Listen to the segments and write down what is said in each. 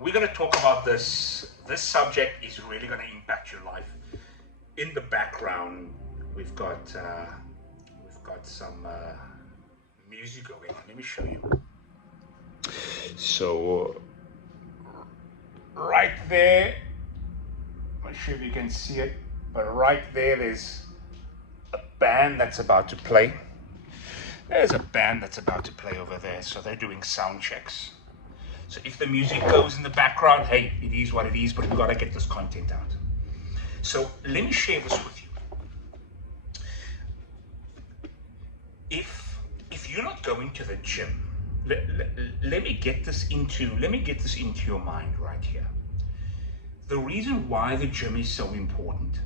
we're going to talk about this. This subject is really going to impact your life. In the background, we've got some music going on. Let me show you. So right there, I'm not sure if you can see it, but right there's a band that's about to play. There's a band that's about to play over there, so they're doing sound checks. So if the music goes in the background, hey, it is what it is, but we've got to get this content out. So let me share this with you. If you're not going to the gym, let me get this into your mind right here. The reason why the gym is so important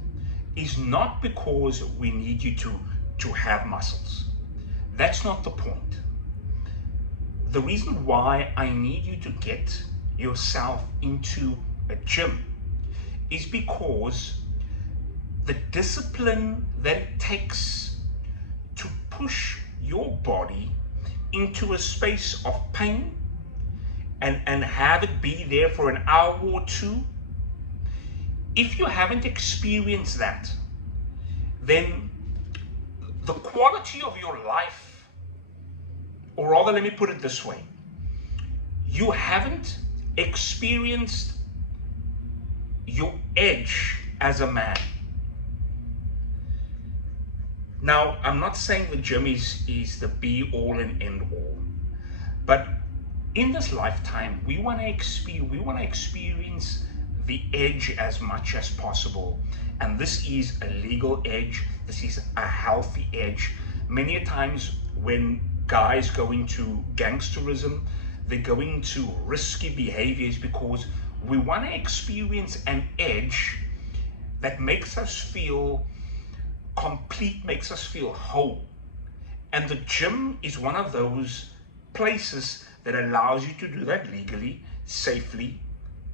is not because we need you to have muscles. That's not the point. The reason why I need you to get yourself into a gym is because the discipline that it takes to push your body into a space of pain and have it be there for an hour or two, if you haven't experienced that, then the quality of your life, or rather, let me put it this way, you haven't experienced your edge as a man. Now, I'm not saying the gym is the be all and end all, but in this lifetime, we want to experience the edge as much as possible. And this is a legal edge. This is a healthy edge. Many a times when guys go into gangsterism, they go into risky behaviors because we want to experience an edge that makes us feel complete, makes us feel whole. And the gym is one of those places that allows you to do that legally, safely,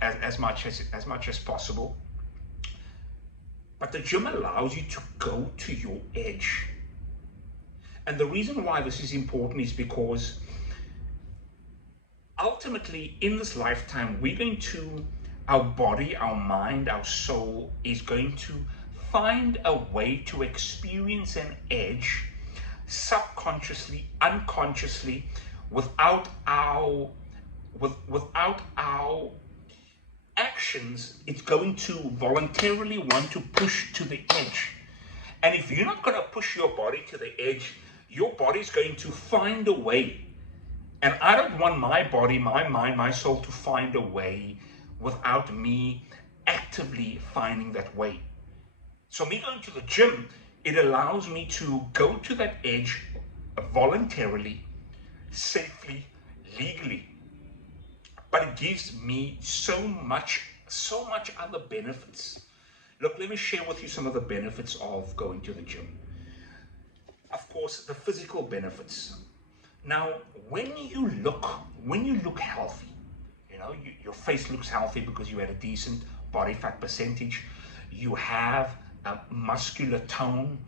as much as possible. But the gym allows you to go to your edge. And the reason why this is important is because ultimately in this lifetime, our body, our mind, our soul is going to find a way to experience an edge subconsciously, unconsciously, without our actions. It's going to voluntarily want to push to the edge. And if you're not going to push your body to the edge, your body's going to find a way. And I don't want my body, my mind, my soul to find a way without me actively finding that way. So me going to the gym, it allows me to go to that edge voluntarily, safely, legally. But it gives me so much other benefits. Look, let me share with you some of the benefits of going to the gym. Of course, the physical benefits. Now, when you look healthy, your face looks healthy because you had a decent body fat percentage, you have a muscular tone,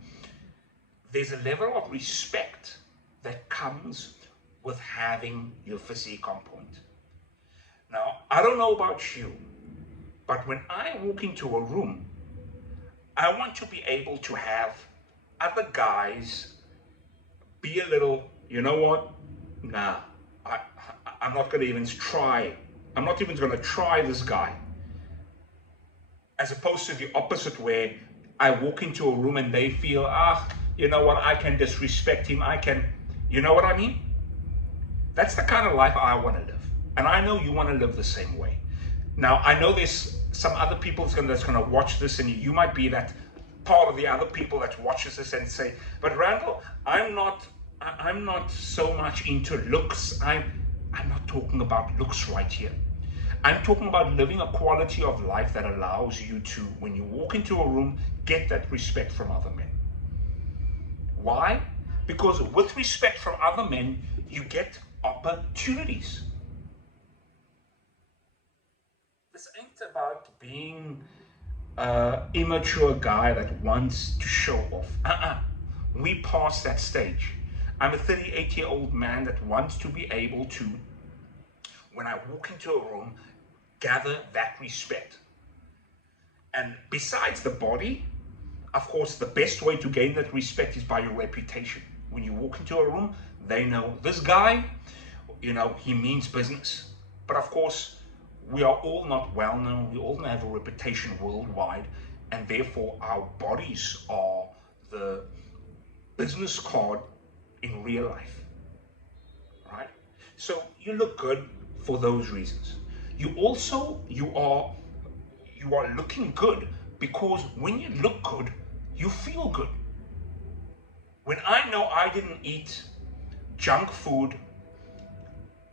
there's a level of respect that comes with having your physique on point. Now, I don't know about you, but when I walk into a room, I want to be able to have other guys be a little, you know what? Nah, I'm not going to even try. I'm not even going to try this guy. As opposed to the opposite, where I walk into a room and they feel, you know what? I can disrespect him. You know what I mean? That's the kind of life I want to live. And I know you want to live the same way. Now, I know there's some other people that's going to watch this, and you might be that part of the other people that watches this and say, but Randall, I'm not so much into looks. I'm not talking about looks right here. I'm talking about living a quality of life that allows you to, when you walk into a room, get that respect from other men. Why? Because with respect from other men, you get opportunities. This ain't about being an immature guy that wants to show off. We passed that stage. I'm a 38-year-old man that wants to be able to, when I walk into a room, gather that respect. And besides the body, of course, the best way to gain that respect is by your reputation. When you walk into a room, they know this guy, he means business. But of course, we are all not well known. We all don't have a reputation worldwide. And therefore, our bodies are the business card in real life, right? So you look good for those reasons. You are looking good because when you look good, you feel good. When I know I didn't eat junk food,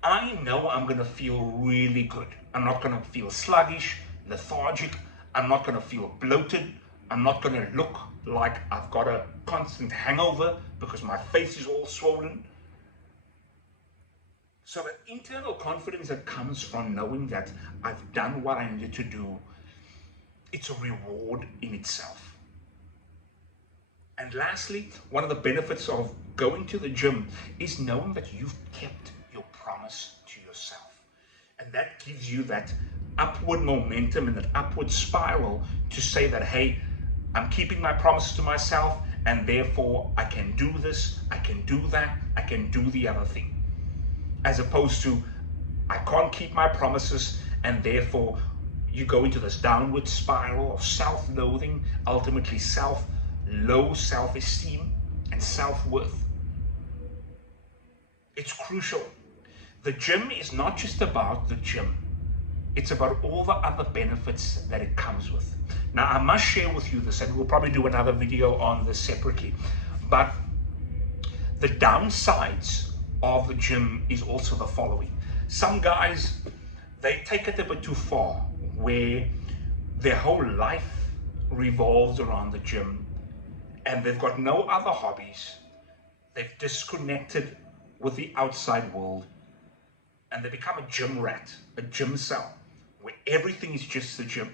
I know I'm going to feel really good. I'm not going to feel sluggish, lethargic. I'm not going to feel bloated. I'm not going to look like I've got a constant hangover because my face is all swollen. So that internal confidence that comes from knowing that I've done what I needed to do, it's a reward in itself. And lastly, one of the benefits of going to the gym is knowing that you've kept your promise to yourself. And that gives you that upward momentum and that upward spiral to say that, hey, I'm keeping my promises to myself, and therefore I can do this, I can do that, I can do the other thing. As opposed to, I can't keep my promises, and therefore you go into this downward spiral of self-loathing, ultimately low self-esteem and self-worth. It's crucial. The gym is not just about the gym. It's about all the other benefits that it comes with. Now, I must share with you this, and we'll probably do another video on this separately, but the downsides of the gym is also the following. Some guys, they take it a bit too far, where their whole life revolves around the gym, and they've got no other hobbies. They've disconnected with the outside world, and they become a gym rat, a gym cell, where everything is just the gym.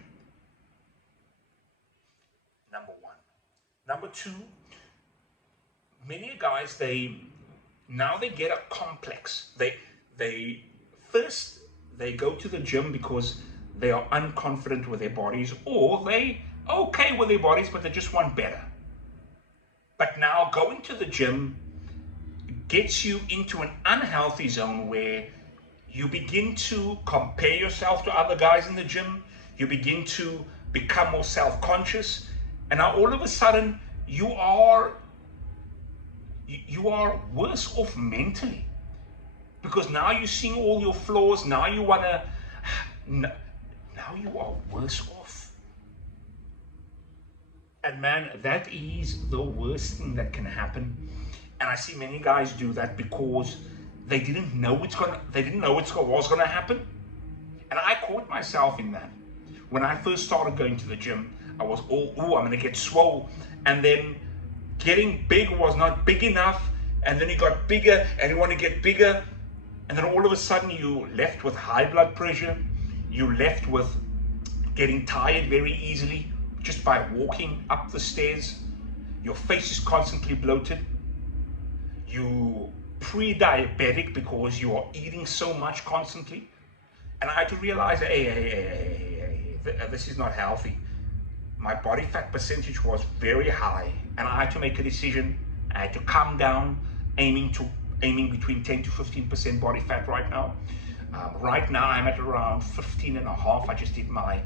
Number one. Number two, many guys, they get a complex. They go to the gym because they are unconfident with their bodies, or they okay with their bodies, but they just want better. But now going to the gym gets you into an unhealthy zone where you begin to compare yourself to other guys in the gym. You begin to become more self-conscious, and now all of a sudden you are worse off mentally, because now you're seeing all your flaws. Now you are worse off. And man, that is the worst thing that can happen. And I see many guys do that because they didn't know what was gonna happen. And I caught myself in that. When I first started going to the gym, I was all, I'm gonna get swole. And then getting big was not big enough. And then it got bigger and you want to get bigger. And then all of a sudden you left with high blood pressure. You left with getting tired very easily just by walking up the stairs. Your face is constantly bloated. You pre-diabetic because you are eating so much constantly. And I had to realize, hey, this is not healthy. My body fat percentage was very high, and I had to make a decision. I had to calm down, aiming between 10 to 15% body fat right now. Right now I'm at around 15.5. I just did my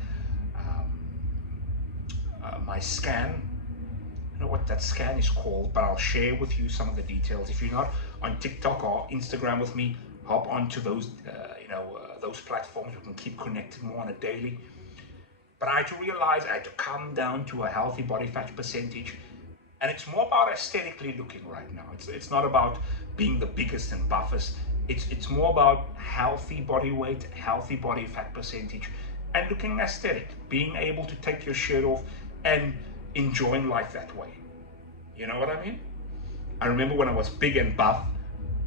my scan. I don't know what that scan is called, but I'll share with you some of the details. If you're not on TikTok or Instagram with me, hop onto those those platforms. We can keep connected more on a daily. But I had to realize I had to come down to a healthy body fat percentage. And it's more about aesthetically looking right now. It's not about being the biggest and buffest. It's more about healthy body weight, healthy body fat percentage, and looking aesthetic, being able to take your shirt off and enjoying life that way. You know what I mean? I remember when I was big and buff,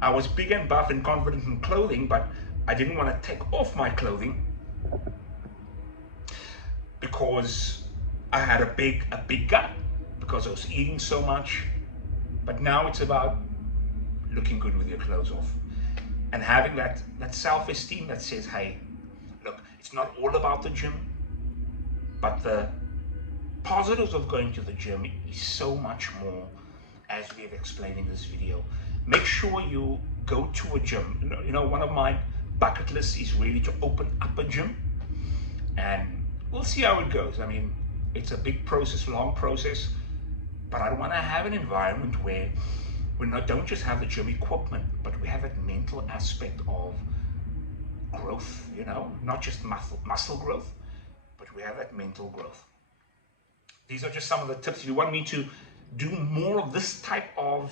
and confident in clothing, but I didn't want to take off my clothing because I had a big gut, because I was eating so much. But now it's about looking good with your clothes off and having that self-esteem that says, hey, look, It's not all about the gym, but the positives of going to the gym is so much more, as we have explained in this video. Make sure you go to a gym. You know, one of my bucket lists is really to open up a gym, and we'll see how it goes. I mean, it's a big process, long process, but I want to have an environment where we don't just have the gym equipment, but we have that mental aspect of growth, you know, not just muscle growth, but we have that mental growth. These are just some of the tips. If you want me to do more of this type of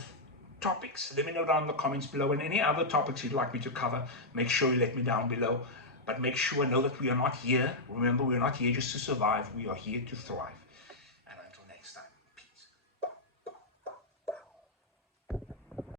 topics, let me know down in the comments below. And any other topics you'd like me to cover, make sure you let me down below. But make sure, know that we are not here. Remember, we're not here just to survive. We are here to thrive.